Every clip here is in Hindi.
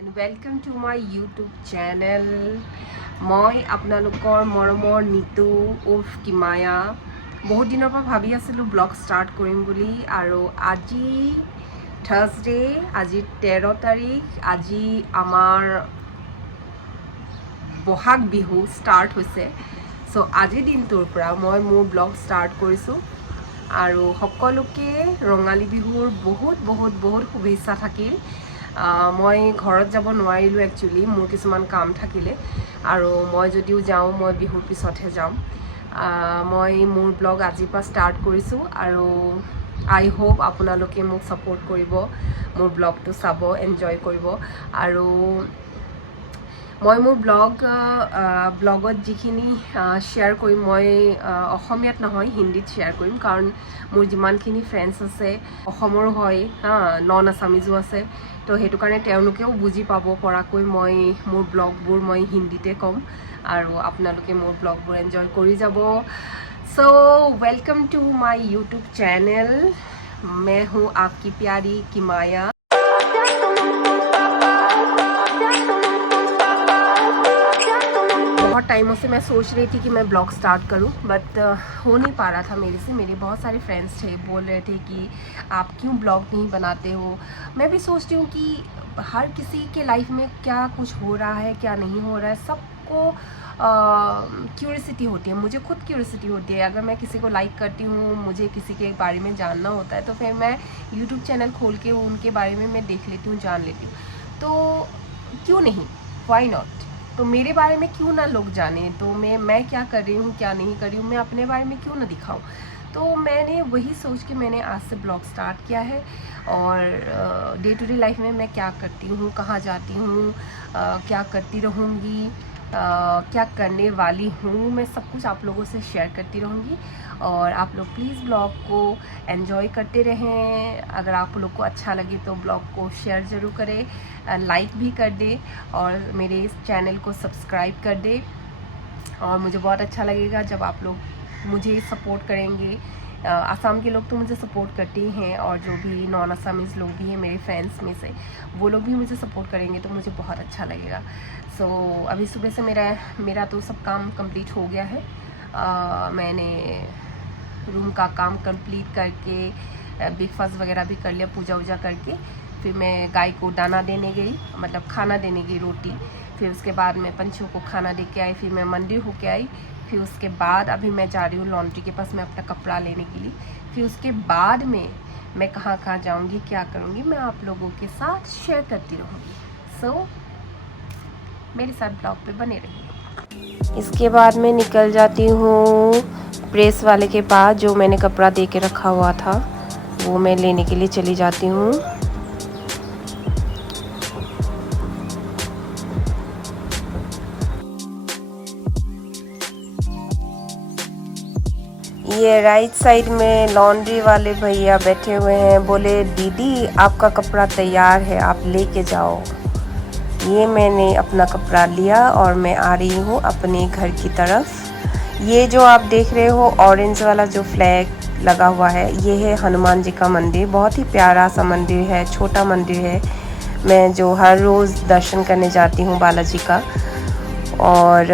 and welcome to my YouTube channel. মই আপোনালোকৰ মৰমৰ নিতু উৰ্ফ কিমায়া বহুত দিনৰ পৰা ভাবি আছিলোঁ ব্লগ ষ্টাৰ্ট কৰিম বুলি আৰু আজি থাৰ্সডে, আজি 13 তাৰিখ, আজি আমাৰ বহাগ বিহু ষ্টাৰ্ট হৈছে। চ' আজিৰ দিনটোৰ পৰা মই মোৰ ব্লগ ষ্টাৰ্ট কৰিছোঁ আৰু সকলোকে ৰঙালী বিহুৰ বহুত বহুত বহুত শুভেচ্ছা থাকিল। মই ঘৰত যাব নোৱাৰিলোঁ একচুৱেলি, মোৰ কিছুমান কাম থাকিলে আৰু মই যদিও যাওঁ মই বিহুৰ পিছতহে যাম। মই মোৰ ব্লগ আজিৰ পৰা ষ্টাৰ্ট কৰিছোঁ আৰু আই হোপ আপোনালোকে মোক ছাপোৰ্ট কৰিব, মোৰ ব্লগটো চাব, এনজয় কৰিব। আৰু মই মোৰ ব্লগত যিখিনি শ্বেয়াৰ কৰিম মই অসমীয়াত নহয় হিন্দীত শ্বেয়াৰ কৰিম, কাৰণ মোৰ যিমানখিনি ফ্ৰেণ্ডছ আছে অসমৰো হয়, নন আছামিজো আছে, তো সেইটো কাৰণে তেওঁলোকেও বুজি পাব পৰাকৈ মই মোৰ ব্লগবোৰ মই হিন্দীতে ক'ম আৰু আপোনালোকে মোৰ ব্লগবোৰ এনজয় কৰি যাব। So welcome to my YouTube channel. मैं हूँ आपकी प्यारी किमाया। बहुत टाइमों से मैं सोच रही थी कि मैं ब्लॉग स्टार्ट करूं, बट हो नहीं पा रहा था मेरे से। मेरे बहुत सारे फ्रेंड्स थे, बोल रहे थे कि आप क्यों ब्लॉग नहीं बनाते हो। मैं भी सोचती हूँ कि हर किसी के लाइफ में क्या कुछ हो रहा है, क्या नहीं हो रहा है, सबको क्यूरियसिटी होती है। मुझे खुद क्यूरियसिटी होती है। अगर मैं किसी को लाइक करती हूँ, मुझे किसी के बारे में जानना होता है, तो फिर मैं यूट्यूब चैनल खोल के उनके बारे में मैं देख लेती हूँ, जान लेती हूँ। तो क्यों नहीं, वाई नॉट। तो मेरे बारे में क्यों ना लोग जाने, तो मैं क्या कर रही हूँ, क्या नहीं कर रही हूँ, मैं अपने बारे में क्यों ना दिखाऊँ। तो मैंने वही सोच के मैंने आज से ब्लॉग स्टार्ट किया है और डे टू डे लाइफ में मैं क्या करती हूँ, कहाँ जाती हूँ, क्या करती रहूँगी, क्या करने वाली हूँ, मैं सब कुछ आप लोगों से शेयर करती रहूँगी। और आप लोग प्लीज़ ब्लॉग को एंजॉय करते रहें। अगर आप लोग को अच्छा लगे तो ब्लॉग को शेयर ज़रूर करें, लाइक भी कर दे और मेरे इस चैनल को सब्सक्राइब कर दे। और मुझे बहुत अच्छा लगेगा जब आप लोग मुझे सपोर्ट करेंगे। आसाम के लोग तो मुझे सपोर्ट करते ही हैं और जो भी नॉन आसामीज़ लोग भी हैं मेरे फ्रेंड्स में से, वो लोग भी मुझे सपोर्ट करेंगे तो मुझे बहुत अच्छा लगेगा। सो अभी सुबह से मेरा तो सब काम कंप्लीट हो गया है। मैंने रूम का काम कंप्लीट करके ब्रेकफास्ट वगैरह भी कर लिया, पूजा वूजा करके फिर मैं गाय को दाना देने गई, मतलब खाना देने गई, रोटी। फिर उसके बाद मैं पंछियों को खाना दे के आई, फिर मैं मंदिर होके आई। फिर उसके बाद अभी मैं जा रही हूँ लॉन्ड्री के पास, मैं अपना कपड़ा लेने के लिए। फिर उसके बाद में मैं कहाँ कहाँ जाऊँगी, क्या करूँगी, मैं आप लोगों के साथ शेयर करती रहूँगी। सो मेरे साथ ब्लॉग पे बने रहिए। इसके बाद मैं निकल जाती हूँ प्रेस वाले के पास, जो मैंने कपड़ा दे के रखा हुआ था वो मैं लेने के लिए चली जाती हूँ। ये राइट साइड में लॉन्ड्री वाले भैया बैठे हुए हैं, बोले दीदी आपका कपड़ा तैयार है, आप लेके जाओ। ये मैंने अपना कपड़ा लिया और मैं आ रही हूँ अपने घर की तरफ। ये जो आप देख रहे हो ऑरेंज वाला जो फ्लैग लगा हुआ है, ये है हनुमान जी का मंदिर। बहुत ही प्यारा सा मंदिर है, छोटा मंदिर है। मैं जो हर रोज़ दर्शन करने जाती हूँ बालाजी का। और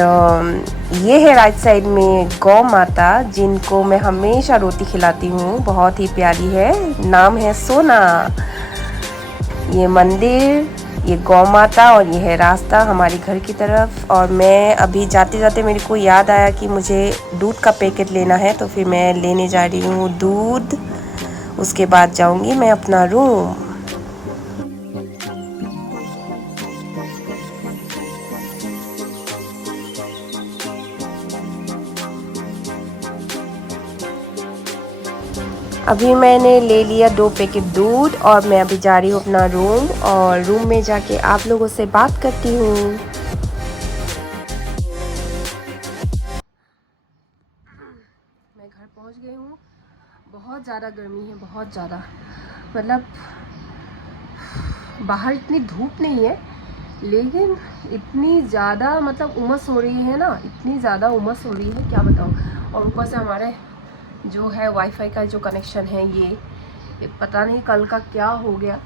ये है राइट साइड में गौ माता, जिनको मैं हमेशा रोटी खिलाती हूँ, बहुत ही प्यारी है, नाम है सोना। ये मंदिर, ये गौ माता और ये है रास्ता हमारे घर की तरफ। और मैं अभी जाते जाते मेरे को याद आया कि मुझे दूध का पैकेट लेना है, तो फिर मैं लेने जा रही हूँ दूध। उसके बाद जाऊँगी मैं अपना रूम। अभी मैंने ले लिया 2 पैकेट दूध और मैं अभी जा रही हूँ अपना रूम, और रूम में जाके आप लोगों से बात करती हूँ। मैं घर पहुँच गई हूँ। बहुत ज़्यादा गर्मी है, बहुत ज़्यादा, मतलब बाहर इतनी धूप नहीं है लेकिन इतनी ज़्यादा मतलब उमस हो रही है ना, इतनी ज़्यादा उमस हो रही है क्या बताऊँ। और ऊपर से हमारे जो है वाईफाई का जो कनेक्शन है ये पता नहीं कल का क्या हो गया।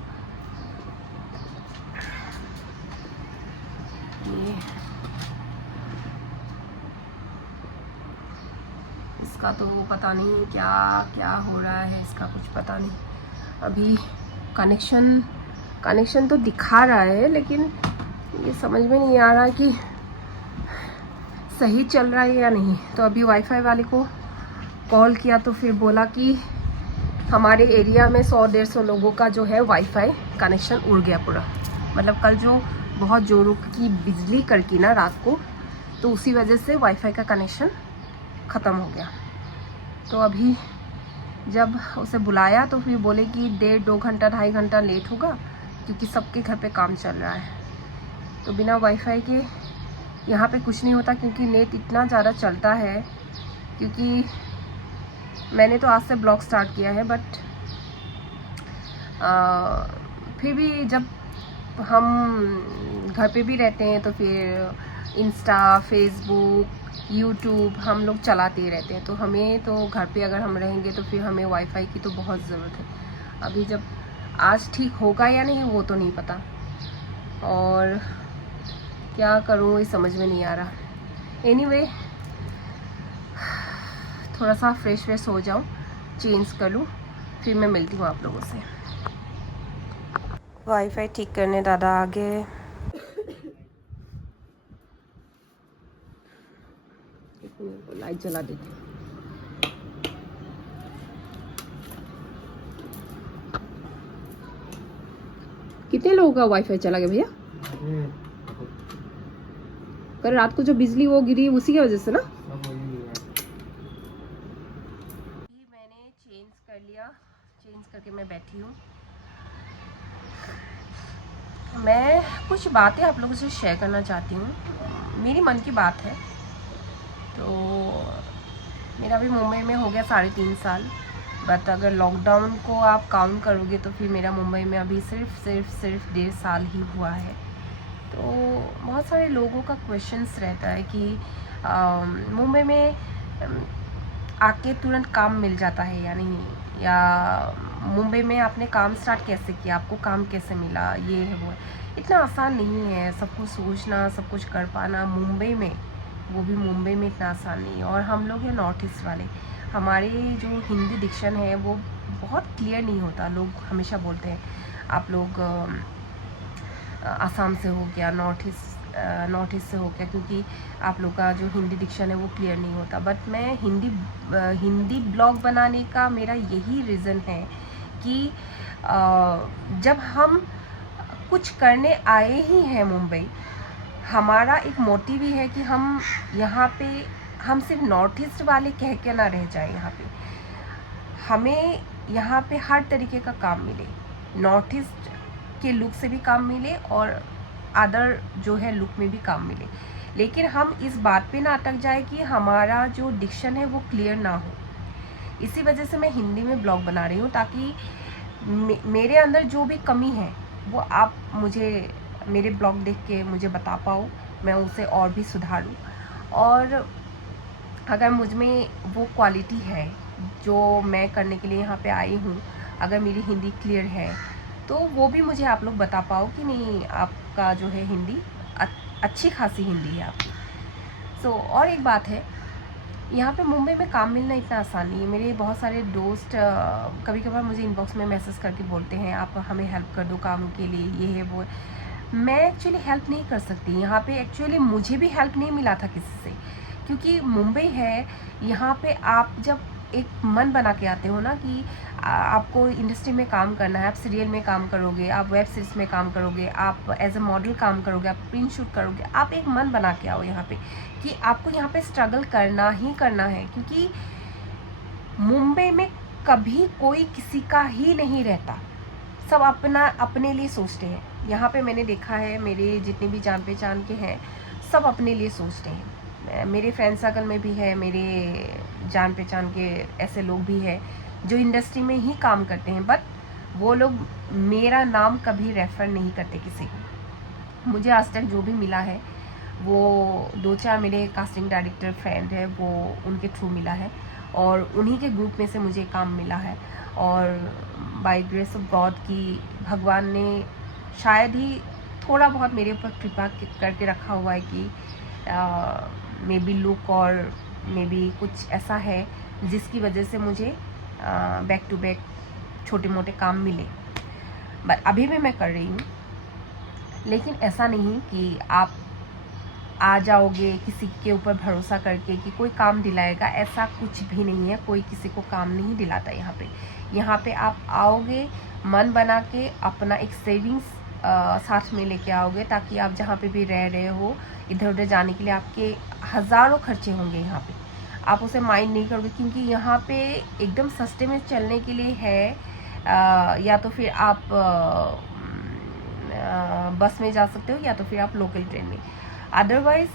ये इसका तो पता नहीं क्या क्या हो रहा है, इसका कुछ पता नहीं। अभी कनेक्शन तो दिखा रहा है, लेकिन ये समझ में नहीं आ रहा कि सही चल रहा है या नहीं। तो अभी वाईफाई वाले को कॉल किया तो फिर बोला कि हमारे एरिया में 100-150 लोगों का जो है वाईफाई कनेक्शन उड़ गया पूरा। मतलब कल जो बहुत जोरों की बिजली कड़की ना रात को, तो उसी वजह से वाईफाई का कनेक्शन ख़त्म हो गया। तो अभी जब उसे बुलाया तो फिर बोले कि 1.5-2 घंटा 2.5 घंटा लेट होगा, क्योंकि सबके घर पे काम चल रहा है। तो बिना वाईफाई के यहाँ पे कुछ नहीं होता, क्योंकि नेट इतना ज़्यादा चलता है। क्योंकि मैंने तो आज से ब्लॉग स्टार्ट किया है, बट फिर भी जब हम घर पे भी रहते हैं तो फिर इंस्टा, फेसबुक, यूट्यूब हम लोग चलाते ही रहते हैं। तो हमें तो घर पे अगर हम रहेंगे तो फिर हमें वाईफाई की तो बहुत ज़रूरत है। अभी जब आज ठीक होगा या नहीं वो तो नहीं पता, और क्या करूँ ये समझ में नहीं आ रहा। एनीवे, थोड़ा सा फ्रेश हो जाऊँ, चेंज कर लूँ, फिर मैं मिलती हूँ आप लोगों से। वाईफाई ठीक करने दादा आ गए। लाइट जला देती हूँ। कितने लोगों का वाईफाई चला गया भैया? कल रात को जो बिजली वो गिरी उसी की वजह से ना। मैंने चेंज कर लिया, चेंज करके मैं बैठी हूँ। मैं कुछ बातें आप लोगों से शेयर करना चाहती हूँ, मेरी मन की बात है। तो मेरा अभी मुंबई में हो गया 3.5 साल, बट अगर लॉकडाउन को आप काउंट करोगे तो फिर मेरा मुंबई में अभी सिर्फ 1.5 साल ही हुआ है। तो बहुत सारे लोगों का क्वेश्चंस रहता है कि मुंबई में आके तुरंत काम मिल जाता है या नहीं, या मुंबई में आपने काम स्टार्ट कैसे किया, आपको काम कैसे मिला, ये है वो है। इतना आसान नहीं है सब कुछ सोचना, सब कुछ कर पाना मुंबई में, वो भी मुंबई में इतना आसान नहीं है। और हम लोग हैं नॉर्थ ईस्ट वाले, हमारे जो हिंदी डिक्शन है वो बहुत क्लियर नहीं होता। लोग हमेशा बोलते हैं आप लोग आसाम से हो गया, नॉर्थ ईस्ट से हो गया, क्योंकि आप लोग का जो हिंदी डिक्शन है वो क्लियर नहीं होता। बट मैं हिंदी ब्लॉग बनाने का मेरा यही रीज़न है कि जब हम कुछ करने आए ही हैं मुंबई, हमारा एक मोटिव ही है कि हम यहाँ पे हम सिर्फ नॉर्थ ईस्ट वाले कह के ना रह जाए। यहाँ पे हमें यहाँ पे हर तरीके का काम मिले, नॉर्थ ईस्ट के लुक से भी काम मिले और अदर जो है लुक में भी काम मिले। लेकिन हम इस बात पे ना अटक जाए कि हमारा जो डिक्शन है वो क्लियर ना हो। इसी वजह से मैं हिंदी में ब्लॉग बना रही हूँ, ताकि मेरे अंदर जो भी कमी है वो आप मुझे मेरे ब्लॉग देख के मुझे बता पाओ, मैं उसे और भी सुधारूँ। और अगर मुझ में वो क्वालिटी है जो मैं करने के लिए यहाँ पे आई हूँ, अगर मेरी हिंदी क्लियर है तो वो भी मुझे आप लोग बता पाओ कि नहीं आपका जो है हिंदी अच्छी खासी हिंदी है आपकी। और एक बात है, यहाँ पे मुंबई में काम मिलना इतना आसान नहीं है। मेरे बहुत सारे दोस्त कभी कभार मुझे इनबॉक्स में मैसेज करके बोलते हैं आप हमें हेल्प कर दो काम के लिए, ये है वो है। मैं एक्चुअली हेल्प नहीं कर सकती यहाँ पे। एक्चुअली मुझे भी हेल्प नहीं मिला था किसी से, क्योंकि मुंबई है, यहाँ पे आप जब एक मन बना के आते हो ना कि आपको इंडस्ट्री में काम करना है, आप सीरियल में काम करोगे, आप वेब सीरीज में काम करोगे, आप एज ए मॉडल काम करोगे, आप प्रिंट शूट करोगे, आप एक मन बना के आओ यहाँ पे कि आपको यहाँ पे स्ट्रगल करना ही करना है। क्योंकि मुंबई में कभी कोई किसी का ही नहीं रहता, सब अपना अपने लिए सोचते हैं। यहाँ पे मैंने देखा है, मेरे जितने भी जान पहचान के हैं सब अपने लिए सोचते हैं। मेरे फ्रेंड सर्कल में भी है, मेरे जान पहचान के ऐसे लोग भी हैं जो इंडस्ट्री में ही काम करते हैं, बट वो लोग मेरा नाम कभी रेफ़र नहीं करते किसी को। मुझे आज तक जो भी मिला है वो 2-4 मेरे कास्टिंग डायरेक्टर फ्रेंड है, वो उनके थ्रू मिला है और उन्हीं के ग्रुप में से मुझे काम मिला है। और बाय ग्रेस ऑफ गॉड की भगवान ने शायद ही थोड़ा बहुत मेरे ऊपर कृपा करके रखा हुआ है कि मे बी लुक और मे बी कुछ ऐसा है जिसकी वजह से मुझे बैक टू बैक छोटे मोटे काम मिले। बट अभी भी मैं कर रही हूँ, लेकिन ऐसा नहीं कि आप आ जाओगे किसी के ऊपर भरोसा करके कि कोई काम दिलाएगा, ऐसा कुछ भी नहीं है। कोई किसी को काम नहीं दिलाता यहाँ पे। यहाँ पे आप आओगे मन बना के, अपना एक सेविंग्स साथ में लेके आओगे, ताकि आप जहाँ पे भी रह रहे हो इधर उधर जाने के लिए आपके हज़ारों खर्चे होंगे यहाँ पे, आप उसे माइंड नहीं करोगे, क्योंकि यहाँ पे एकदम सस्ते में चलने के लिए है। या तो फिर आप बस में जा सकते हो, या तो फिर आप लोकल ट्रेन में। अदरवाइज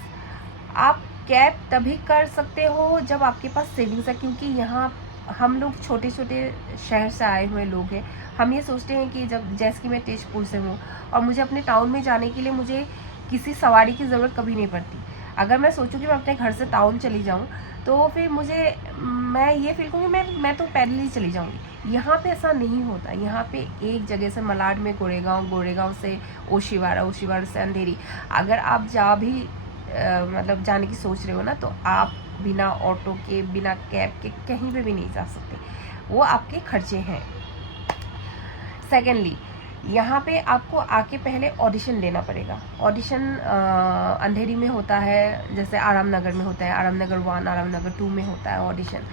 आप कैब तभी कर सकते हो जब आपके पास सेविंग्स है, क्योंकि यहाँ हम लोग छोटे छोटे शहर से आए हुए लोग हैं। हम ये सोचते हैं कि जैसे कि मैं तेजपुर से हूँ और मुझे अपने टाउन में जाने के लिए मुझे किसी सवारी की ज़रूरत कभी नहीं पड़ती। अगर मैं सोचूं कि मैं अपने घर से टाउन चली जाऊँ तो फिर मैं ये फील करूँगी मैं तो पैदल ही चली जाऊँगी। यहाँ पे ऐसा नहीं होता। यहाँ पे एक जगह से मलाड में गोरेगांव से ओशीवाड़ा से अंधेरी, अगर आप मतलब जाने की सोच रहे हो ना, तो आप बिना ऑटो के, बिना कैब के कहीं पे भी नहीं जा सकते। वो आपके खर्चे हैं। सेकेंडली, यहाँ पे आपको आके पहले ऑडिशन देना पड़ेगा। ऑडिशन अंधेरी में होता है, जैसे आराम नगर में होता है, आराम नगर 1, आराम नगर 2 में होता है ऑडिशन।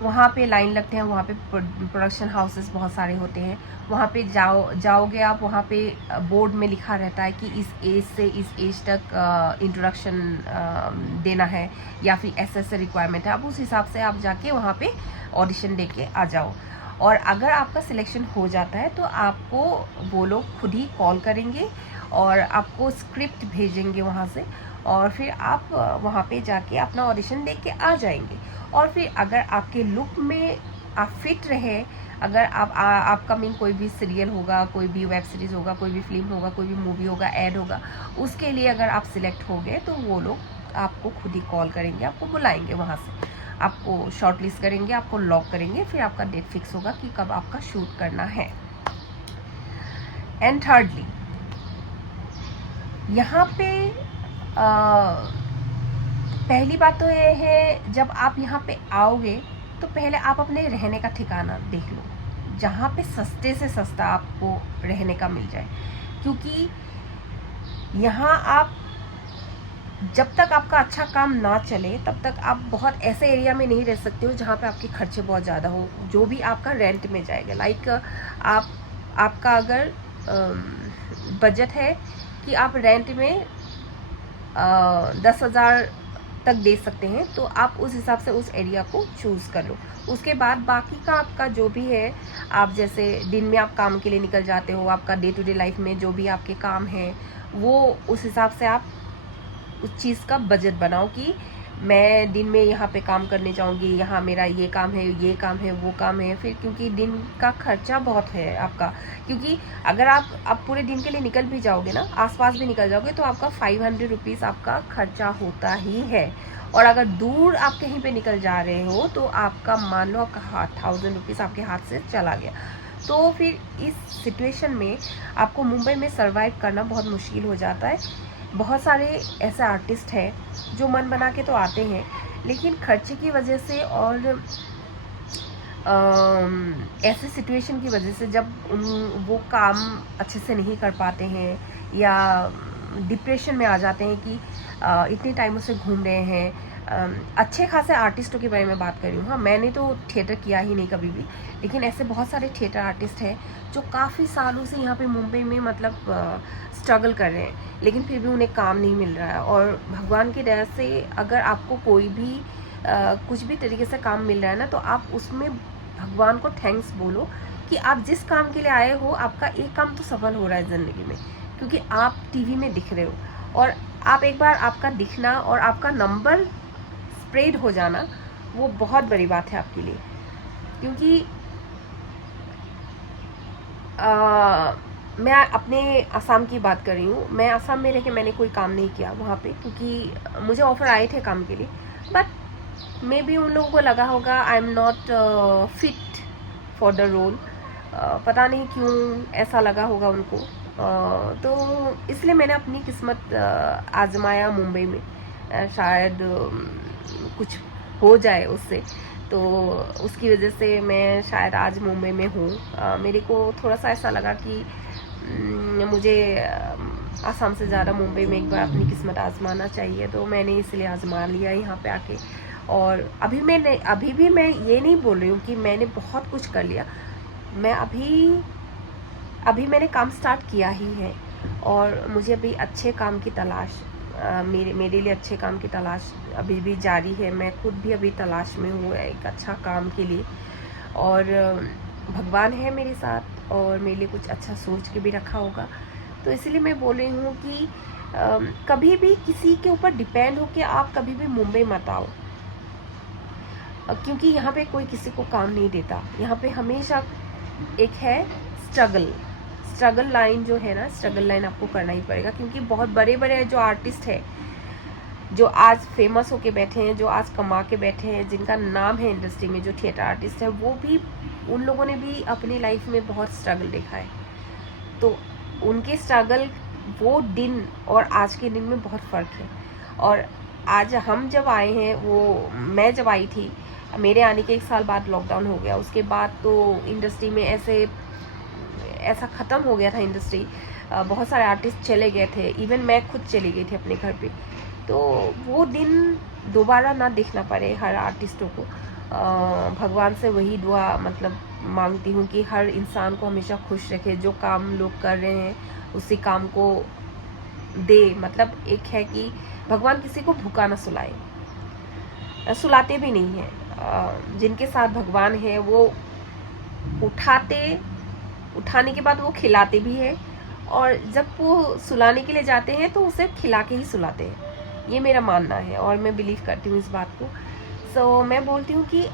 वहाँ पे लाइन लगते हैं, वहाँ पे प्रोडक्शन हाउसेस बहुत सारे होते हैं। वहाँ पे जाओगे आप, वहाँ पे बोर्ड में लिखा रहता है कि इस एज से इस एज तक इंट्रोडक्शन देना है, या फिर ऐसे रिक्वायरमेंट है। आप उस हिसाब से आप जाके वहाँ पे ऑडिशन दे के आ जाओ। और अगर आपका सिलेक्शन हो जाता है तो आपको वो लोग खुद ही कॉल करेंगे और आपको स्क्रिप्ट भेजेंगे वहाँ से, और फिर आप वहाँ पे जाके अपना ऑडिशन दे के आ जाएंगे। और फिर अगर आपके लुक में आप फिट रहे, अगर आपका मीन कोई भी सीरियल होगा, कोई भी वेब सीरीज़ होगा, कोई भी फिल्म होगा, कोई भी मूवी होगा, ऐड होगा, उसके लिए अगर आप सिलेक्ट हो गए तो वो लोग आपको खुद ही कॉल करेंगे, आपको बुलाएंगे वहाँ से, आपको शॉर्ट लिस्ट करेंगे, आपको लॉक करेंगे, फिर आपका डेट फिक्स होगा कि कब आपका शूट करना है। एंड थर्डली, यहाँ पे पहली बात तो ये है, जब आप यहाँ पे आओगे तो पहले आप अपने रहने का ठिकाना देख लो, जहाँ पे सस्ते से सस्ता आपको रहने का मिल जाए। क्योंकि यहाँ आप जब तक आपका अच्छा काम ना चले तब तक आप बहुत ऐसे एरिया में नहीं रह सकते हो जहाँ पे आपके खर्चे बहुत ज़्यादा हो, जो भी आपका रेंट में जाएगा। लाइक आपका अगर बजट है कि आप रेंट में 10,000 तक दे सकते हैं, तो आप उस हिसाब से उस एरिया को चूज़ कर लो। उसके बाद बाकी का आपका जो भी है, आप जैसे दिन में आप काम के लिए निकल जाते हो, आपका डे टू डे लाइफ में जो भी आपके काम हैं, वो उस हिसाब से आप उस चीज़ का बजट बनाओ कि मैं दिन में यहाँ पे काम करने जाऊँगी, यहाँ मेरा ये काम है, ये काम है, वो काम है। फिर क्योंकि दिन का खर्चा बहुत है आपका, क्योंकि अगर आप पूरे दिन के लिए निकल भी जाओगे ना, आसपास भी निकल जाओगे, तो आपका 500 रुपीज़ आपका खर्चा होता ही है। और अगर दूर आप कहीं पे निकल जा रहे हो तो आपका मान लो आपका 1000 रुपीज़ आपके हाथ से चला गया। तो फिर इस सिचुएशन में आपको मुंबई में सर्वाइव करना बहुत मुश्किल हो जाता है। बहुत सारे ऐसे आर्टिस्ट हैं जो मन बना के तो आते हैं, लेकिन खर्चे की वजह से और ऐसे सिचुएशन की वजह से जब वो काम अच्छे से नहीं कर पाते हैं, या डिप्रेशन में आ जाते हैं कि इतने टाइमों से घूम रहे हैं। अच्छे खासे आर्टिस्टों के बारे में बात कर रही हूँ। हाँ, मैंने तो थिएटर किया ही नहीं कभी भी, लेकिन ऐसे बहुत सारे थिएटर आर्टिस्ट हैं जो काफ़ी सालों से यहाँ पे मुंबई में मतलब स्ट्रगल कर रहे हैं, लेकिन फिर भी उन्हें काम नहीं मिल रहा है। और भगवान की दया से अगर आपको कोई भी कुछ भी तरीके से काम मिल रहा है ना, तो आप उसमें भगवान को थैंक्स बोलो कि आप जिस काम के लिए आए हो, आपका एक काम तो सफल हो रहा है ज़िंदगी में, क्योंकि आप टीवी में दिख रहे हो। और आप एक बार आपका दिखना और आपका नंबर स्प्रेड हो जाना, वो बहुत बड़ी बात है आपके लिए। क्योंकि मैं अपने असम की बात कर रही हूँ। मैं असम में रह के मैंने कोई काम नहीं किया वहाँ पे, क्योंकि मुझे ऑफ़र आए थे काम के लिए, बट मे बी उन लोगों को लगा होगा I am not fit for the role. पता नहीं क्यों ऐसा लगा होगा उनको, तो इसलिए मैंने अपनी किस्मत आजमाया मुंबई में। शायद कुछ हो जाए उससे, तो उसकी वजह से मैं शायद आज मुंबई में हूँ। मेरे को थोड़ा सा ऐसा लगा कि मुझे आसाम से ज़्यादा मुंबई में एक बार अपनी किस्मत आजमाना चाहिए, तो मैंने इसलिए आजमा लिया यहाँ पे आके। और अभी भी मैं ये नहीं बोल रही हूँ कि मैंने बहुत कुछ कर लिया। मैं अभी मैंने काम स्टार्ट किया ही है, और मुझे अभी अच्छे काम की तलाश, मेरे लिए अच्छे काम की तलाश अभी भी जारी है। मैं खुद भी अभी तलाश में हूँ एक अच्छा काम के लिए, और भगवान है मेरे साथ और मेरे लिए कुछ अच्छा सोच के भी रखा होगा। तो इसलिए मैं बोल रही हूँ कि कभी भी किसी के ऊपर डिपेंड हो के आप कभी भी मुंबई मत आओ, क्योंकि यहाँ पे कोई किसी को काम नहीं देता। यहाँ पे हमेशा एक है स्ट्रगल लाइन जो है ना, स्ट्रगल लाइन आपको करना ही पड़ेगा, क्योंकि बहुत बड़े बड़े जो आर्टिस्ट हैं, जो आज फेमस होके बैठे हैं, जो आज कमा के बैठे हैं, जिनका नाम है इंडस्ट्री में, जो थिएटर आर्टिस्ट है, वो भी, उन लोगों ने भी अपनी लाइफ में बहुत स्ट्रगल देखा है। तो उनके स्ट्रगल, वो दिन और आज के दिन में बहुत फ़र्क है। और आज हम जब आए हैं, वो मैं जब आई थी, मेरे आने के 1 साल बाद लॉकडाउन हो गया। उसके बाद तो इंडस्ट्री में ऐसा ख़त्म हो गया था इंडस्ट्री। बहुत सारे आर्टिस्ट चले गए थे, इवन मैं खुद चली गई थी अपने घर पे। तो वो दिन दोबारा ना देखना पड़े हर आर्टिस्टों को। भगवान से वही दुआ मतलब मांगती हूँ कि हर इंसान को हमेशा खुश रखे, जो काम लोग कर रहे हैं उसी काम को दे। मतलब एक है कि भगवान किसी को भूखा ना सुलाते भी नहीं हैं। जिनके साथ भगवान है वो उठाने के बाद वो खिलाते भी हैं, और जब वो सुलाने के लिए जाते हैं तो उसे खिला के ही सुलाते हैं। ये मेरा मानना है और मैं बिलीव करती हूँ इस बात को। सो मैं बोलती हूँ कि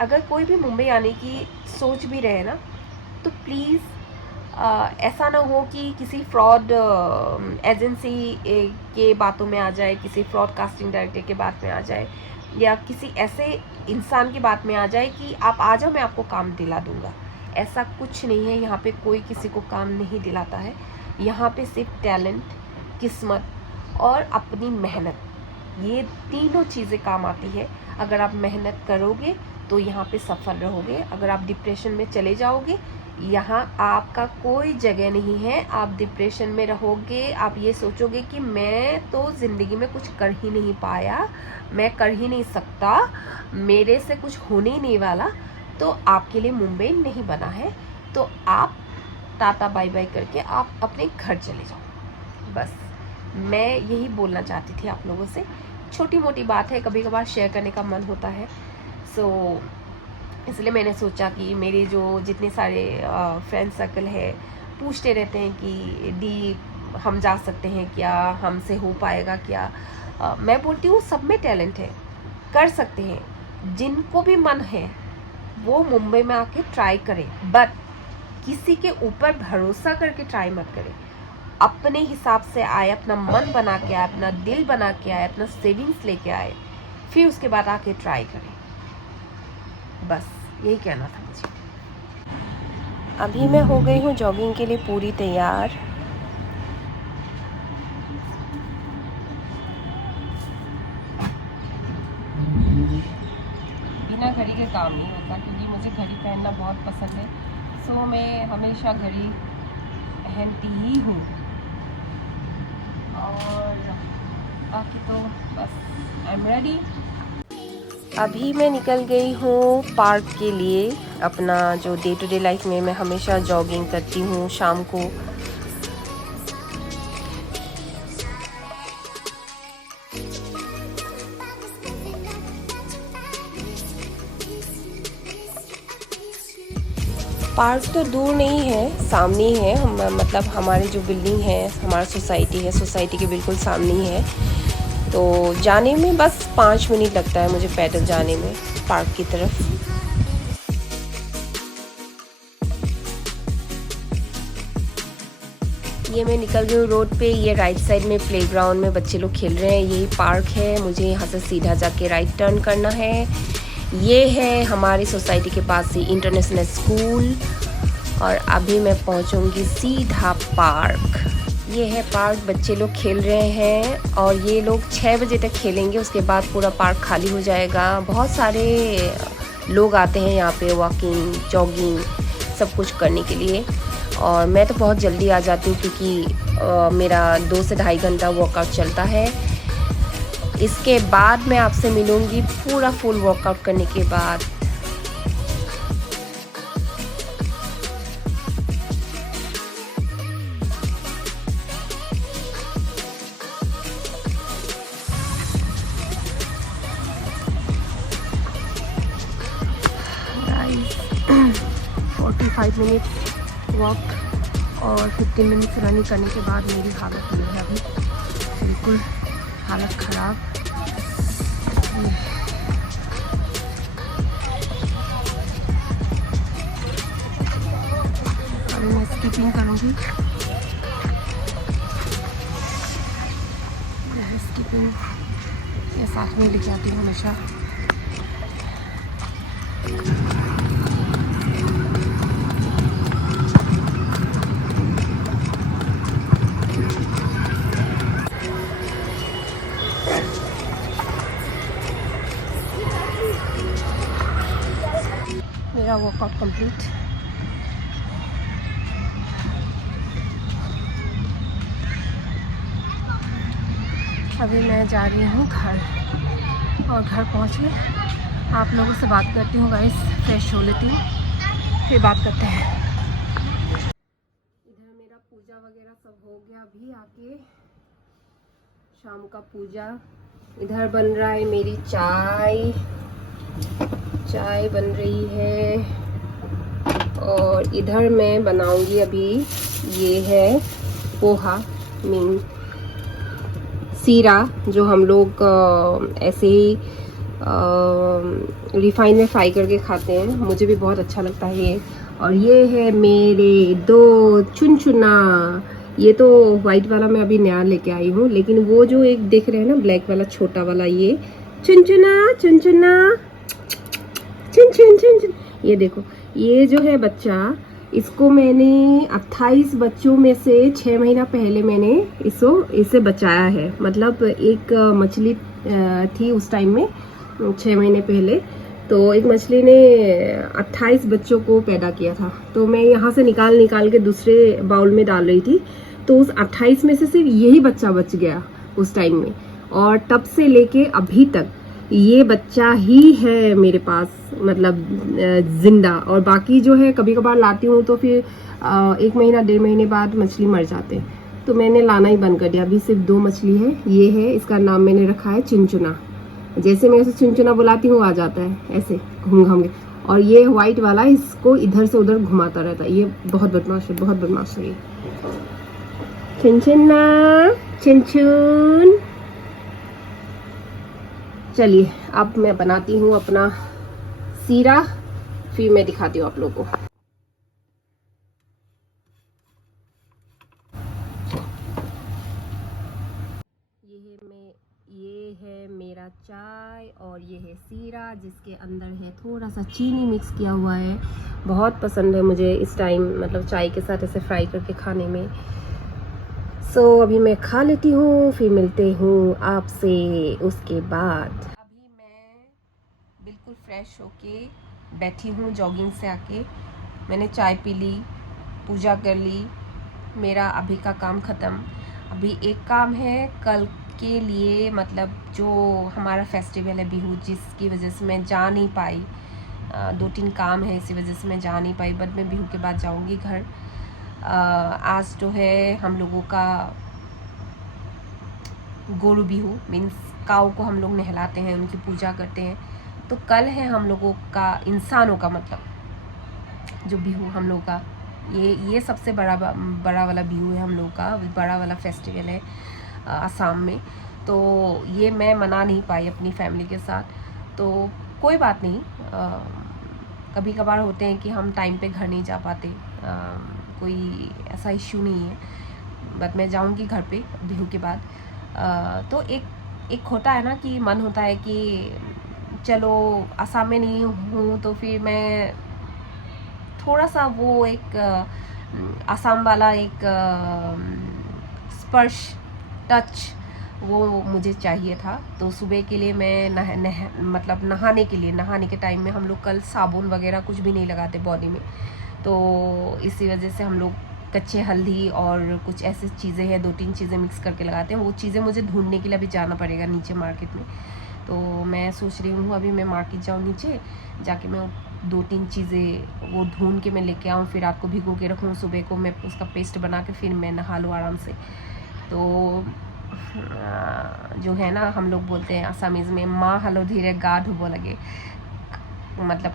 अगर कोई भी मुंबई आने की सोच भी रहे ना, तो प्लीज़ ऐसा ना हो कि किसी फ्रॉड एजेंसी के बातों में आ जाए, किसी फ्रॉड कास्टिंग डायरेक्टर के बात में आ जाए, या किसी ऐसे इंसान की बात में आ जाए कि आप आ जाओ मैं आपको काम दिला दूँगा। ऐसा कुछ नहीं है, यहाँ पे कोई किसी को काम नहीं दिलाता है। यहाँ पे सिर्फ टैलेंट, किस्मत और अपनी मेहनत, ये तीनों चीज़ें काम आती है। अगर आप मेहनत करोगे तो यहाँ पे सफल रहोगे। अगर आप डिप्रेशन में चले जाओगे, यहाँ आपका कोई जगह नहीं है। आप डिप्रेशन में रहोगे, आप ये सोचोगे कि मैं तो ज़िंदगी में कुछ कर ही नहीं पाया, मैं कर ही नहीं सकता, मेरे से कुछ होने ही नहीं वाला, तो आपके लिए मुंबई नहीं बना है। तो आप टाटा बाय बाय करके आप अपने घर चले जाओ। बस मैं यही बोलना चाहती थी आप लोगों से। छोटी मोटी बात है, कभी कभार शेयर करने का मन होता है। सो इसलिए मैंने सोचा कि मेरे जो जितने सारे फ्रेंड सर्कल है पूछते रहते हैं कि दी हम जा सकते हैं क्या, हमसे हो पाएगा क्या। मैं बोलती हूँ सब में टैलेंट है, कर सकते हैं। जिनको भी मन है वो मुंबई में आके ट्राई करें, बट किसी के ऊपर भरोसा करके ट्राई मत करें। अपने हिसाब से आए, अपना मन बना के आए, अपना दिल बना के आए, अपना सेविंग्स लेके आए, फिर उसके बाद आके ट्राई करें। बस यही कहना था मुझे। अभी मैं हो गई हूँ जॉगिंग के लिए पूरी तैयार। बिना घड़ी के काम नहीं होता, क्योंकि मुझे घड़ी पहनना बहुत पसंद है। सो मैं हमेशा घड़ी पहनती ही हूँ। और बाकी तो बस आई एम रेडी। अभी मैं निकल गई हूँ पार्क के लिए। अपना जो डे टू डे लाइफ में मैं हमेशा जॉगिंग करती हूँ शाम को। पार्क तो दूर नहीं है, सामने ही है। मतलब हमारी जो बिल्डिंग है, हमारा सोसाइटी है, सोसाइटी के बिल्कुल सामने ही है। तो जाने में बस 5 मिनट लगता है मुझे पैदल जाने में पार्क की तरफ। ये मैं निकल गई हूँ रोड पे। ये राइट साइड में प्लेग्राउंड में बच्चे लोग खेल रहे हैं, यही पार्क है। मुझे यहाँ से सीधा जाके राइट टर्न करना है। ये है हमारी सोसाइटी के पास ही इंटरनेशनल स्कूल, और अभी मैं पहुंचूंगी सीधा पार्क। ये है पार्क, बच्चे लोग खेल रहे हैं और ये लोग 6 बजे तक खेलेंगे, उसके बाद पूरा पार्क खाली हो जाएगा। बहुत सारे लोग आते हैं यहाँ पे वॉकिंग, जॉगिंग सब कुछ करने के लिए। और मैं तो बहुत जल्दी आ जाती हूँ क्योंकि मेरा 2 से ढाई घंटा वर्कआउट चलता है। इसके बाद मैं आपसे मिलूँगी पूरा फुल वर्कआउट करने के बाद। गाइस 45 मिनट वॉक और 15 मिनट्स रनिंग करने के बाद मेरी हालत ये है, अभी बिल्कुल हालत ख़राब। अभी मैं स्किपिंग करूँगी, स्किपिंग ये साथ में लेके आती हूँ हमेशा। मेरा वर्कआउट कंप्लीट। अभी मैं जा रही हूँ घर और घर पहुँच के आप लोगों से बात करती हूँ गाइस, फ्रेश हो लेती हूँ, फिर बात करते हैं। इधर मेरा पूजा वगैरह सब हो गया, अभी आके शाम का पूजा। इधर बन रहा है मेरी चाय बन रही है और इधर मैं बनाऊंगी अभी, ये है पोहा मीन सीरा, जो हम लोग ऐसे ही रिफाइन में फ्राई करके खाते हैं, मुझे भी बहुत अच्छा लगता है ये। और ये है मेरे 2 चुनचुना। ये तो वाइट वाला मैं अभी नया लेके आई हूँ, लेकिन वो जो एक देख रहे हैं ना ब्लैक वाला छोटा वाला, ये चुनचुना चुन चुन चुन, ये देखो, ये जो है बच्चा, इसको मैंने 28 बच्चों में से 6 महीना पहले मैंने इसे बचाया है। मतलब एक मछली थी उस टाइम में 6 महीने पहले, तो एक मछली ने 28 बच्चों को पैदा किया था। तो मैं यहाँ से निकाल के दूसरे बाउल में डाल रही थी, तो उस 28 में से सिर्फ यही बच्चा बच गया उस टाइम में। और तब से लेके अभी तक ये बच्चा ही है मेरे पास, मतलब जिंदा। और बाकी जो है कभी कभार लाती हूँ तो फिर 1 महीना 1.5 महीने बाद मछली मर जाते, तो मैंने लाना ही बंद कर दिया। अभी सिर्फ 2 मछली है। ये है, इसका नाम मैंने रखा है चुनचुना। जैसे मैं उसे चुनचुना बुलाती हूँ आ जाता है ऐसे घूम के। और ये व्हाइट वाला इसको इधर से उधर घुमाता रहता है, ये बहुत बदमाश है, बहुत बदमाश है ये। चुनचुना चुनचुन। चलिए अब मैं बनाती हूँ अपना सीरा, फिर मैं दिखाती हूँ आप लोगों को। ये है मेरा चाय और ये है सीरा, जिसके अंदर है थोड़ा सा चीनी मिक्स किया हुआ है। बहुत पसंद है मुझे इस टाइम, मतलब चाय के साथ ऐसे फ्राई करके खाने में। सो अभी मैं खा लेती हूँ, फिर मिलते हूँ आपसे उसके बाद। अभी मैं बिल्कुल फ्रेश होके बैठी हूँ, जॉगिंग से आके मैंने चाय पी ली, पूजा कर ली, मेरा अभी का काम ख़त्म। अभी एक काम है कल के लिए, मतलब जो हमारा फेस्टिवल है बिहू, जिसकी वजह से मैं जा नहीं पाई। 2-3 काम है, इसी वजह से मैं जा नहीं पाई, बट मैं बिहू के बाद जाऊंगी घर। आज जो है हम लोगों का गोरू बिहू, मीन्स काऊ को हम लोग नहलाते हैं, उनकी पूजा करते हैं। तो कल है हम लोगों का, इंसानों का मतलब जो बिहू हम लोग का, ये सबसे बड़ा वाला बिहू है हम लोग का, बड़ा वाला फेस्टिवल है असम में। तो ये मैं मना नहीं पाई अपनी फैमिली के साथ, तो कोई बात नहीं। कभी कभार होते हैं कि हम टाइम पे घर नहीं जा पाते, कोई ऐसा इश्यू नहीं है, बट मैं जाऊंगी घर पे बिहू के बाद। तो एक होता है ना कि मन होता है कि चलो असम में नहीं हूँ तो फिर मैं थोड़ा सा वो एक आसाम वाला एक स्पर्श टच वो मुझे चाहिए था। तो सुबह के लिए मैं मतलब नहाने के टाइम में हम लोग कल साबुन वगैरह कुछ भी नहीं लगाते बॉडी में, तो इसी वजह से हम लोग कच्चे हल्दी और कुछ ऐसी चीज़ें हैं, 2-3 चीज़ें मिक्स करके लगाते हैं। वो चीज़ें मुझे ढूंढने के लिए अभी जाना पड़ेगा नीचे मार्केट में। तो मैं सोच रही हूँ अभी मैं मार्केट जाऊँ, नीचे जाके मैं 2-3 चीज़ें वो ढूंढ के मैं लेके आऊँ, फिर रात को भिगो के रखूँ, सुबह को मैं उसका पेस्ट बना के फिर मैं नहा लूँ आराम से। तो जो है ना, हम लोग बोलते हैं आसामीज़ में माँ हलो धीरे गा ढुबो लगे, मतलब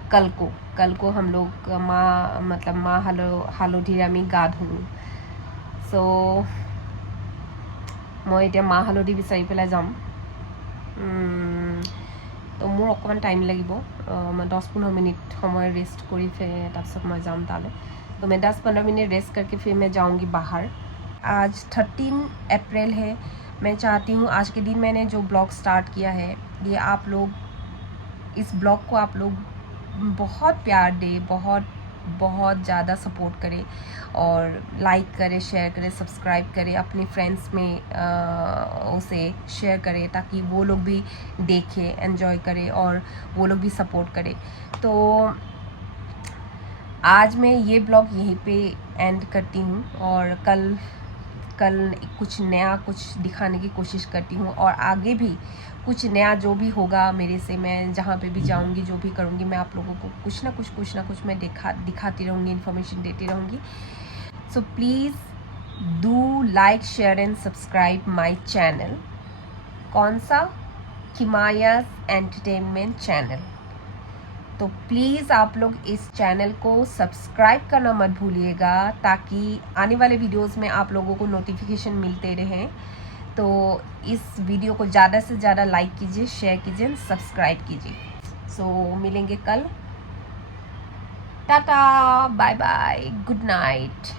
कल को हम लोग माँ हलो धीरे আমি গা ধুওঁ। सो মই এতিয়া মাহ হালধি বিচাৰি পেলাই যাম। তো মোৰ অকণমান টাইম লাগিব, মই 10-15 मिनट সময় रेस्ट কৰি তাৰপিছত মই যাম তালৈ। तो मैं 10-15 मिनट रेस्ट करके फिर मैं जाऊंगी बाहर। आज 13 अप्रैल है। मैं चाहती हूँ आज के दिन मैंने जो ब्लॉग स्टार्ट किया है, ये आप लोग इस ब्लॉग को आप लोग बहुत प्यार दे, बहुत ज़्यादा सपोर्ट करें और लाइक करें, शेयर करें, सब्सक्राइब करें, अपने फ्रेंड्स में उसे शेयर करें ताकि वो लोग भी देखें, एंजॉय करें और वो लोग भी सपोर्ट करें। तो आज मैं ये ब्लॉग यहीं पे एंड करती हूँ और कल कुछ नया कुछ दिखाने की कोशिश करती हूँ, और आगे भी कुछ नया जो भी होगा मेरे से, मैं जहाँ पे भी जाऊँगी, जो भी करूँगी, मैं आप लोगों को कुछ ना कुछ मैं दिखाती रहूँगी, इन्फॉर्मेशन देती रहूँगी। So please do like, share and subscribe my channel. कौन सा? किमायास एंटरटेनमेंट चैनल। तो प्लीज़ आप लोग इस चैनल को सब्सक्राइब करना मत भूलिएगा ताकि आने वाले वीडियोस में आप लोगों को नोटिफिकेशन मिलते रहें। तो इस वीडियो को ज़्यादा से ज़्यादा लाइक कीजिए, शेयर कीजिए, सब्सक्राइब कीजिए। सो मिलेंगे कल। Tata, bye bye, good night.